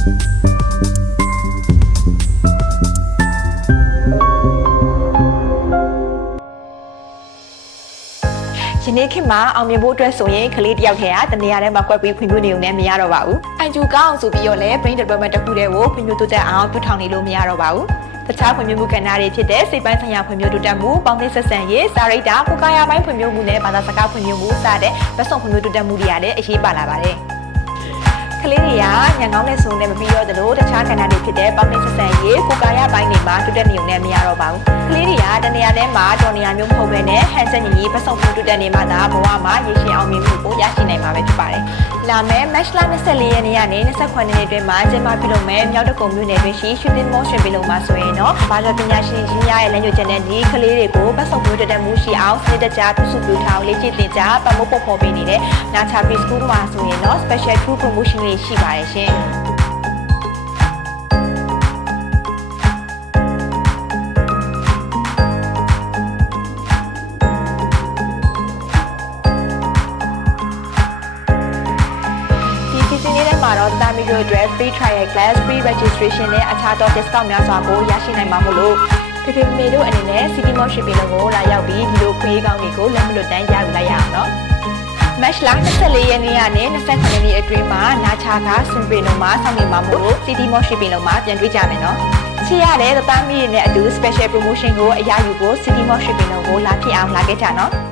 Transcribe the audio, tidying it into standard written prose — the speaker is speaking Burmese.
ဒီနေ့ခေတ်မှာအောင်မြင်ဖို့အတွက်ဆိုရင်ကလေးတယောက်တည်းကတနေရာထဲမှာကွက်ပြီးဖွံ့ဖြိုးနေုံနဲ့မရတော့ပါဘူး။ IQ ကောင်းအောင်ဆိုပြီးတော့လည်း brain development တစ်ခုတည်းကိုဖွံ့ဖြိုးတိုးတက်အောင်ပြုထောင်နေလို့မရတော့ပါဘူး။တခြားဖွံ့ဖြိုးမှုကဏ္ဍတွေဖြစ်တဲ့စိတ်ပိုင်းဆိုင်ရာဖွံ့ဖြိုးတိုးတက်မှု၊ပေါင်းသင်းဆက်ဆံရေး၊စာရိတ္တကိုယ်ကာယပိုင်းဖွံ့ဖြိုးမှုနဲ့ဘာသာစကားဖွံ့ဖြိုးမှုစတဲ့ဗတ်စုံဖွံ့ဖြိုးတိုးတက်မှုတွေရတယ်အရေးပါလာပါတယ်။ကလေးတွေကညံကောင်းတဲ့စုံနဲ့မပြီးတော့သလိုတခြားကဏ္ဍတွေဖြစ်တဲ့ပေါင်းသင်းဆက်ဆံရေးကိုယ်ကာယပိုင်းတွေမှာတိုးတက်နေုံနဲ့မရတော့ပါဘူး။ကလေးတွေကတနေရာထဲမှာတော်နေရာမျိုးမဟုတ်ဘဲနဲ့ဟန်ချက်ညီညီဗတ်စုံဖွံ့ဖြိုးတိုးတက်နေမှသာဘဝမှာရည်ရှင်အောင်မြင်မှုကိုရရှိနိုင်မှာပဲဖြစ်ပါတယ်။လာမယ့် March လ24ရက်နေ့ကနေ29ရက်နေ့အတွင်းမှာကျင်းပပြုလုပ်မယ်မြောက်တကုံမြို့နယ်တွင်ရှိရွှေသင်းမောရွှေပြည်လုံးမှာဆိုရင်တော့ဘာသာပညာရှင်ကြီးများရဲ့လမ်းညွှန်ချက်နဲ့ဒီကလေးတွေကိုဗတ်စုံဖွံ့ဖြိုးတိုးတက်မှုရှိအောင်စနစ်တကျပြုစုပြောထားအောင်လေ့ကျင့်သင်ကြားပတ်မိုးပေါ်ပေါ်ပေးနေတဲ့နာချာ Preschool မှာဆိုရင်တော့ Special True Promotion တွေရှိပါတယ်ရှင်။မှာတော့တာမီတို့အတွက် free trial class free registration နဲ့အခြားသော discount များစွာကိုရရှိနိုင်မှာမို့လို့ဖေဖေမေတို့အနေနဲ့ City Mall Shopping ကိုလာရောက်ပြီးဒီလိုခွေးကောင်းတွေကိုလက်မလွတ်တမ်းရယူလိုက်ရအောင်နော်။ March လ24ရက်နေ့ကနေ29ရက်နေ့အတွင်းမှာနာချာကစင်ပရီလုံးမှာစောင့်နေမှာမို့လို့ City Mall Shopping မှာပြန်တွေ့ကြမယ်နော်။ချစ်ရတဲ့တာမီတွေနဲ့အတူ special promotion ကိုအရယူဖို့ City Mall Shopping ကိုလာဖြစ်အောင်လာခဲ့ကြနော်။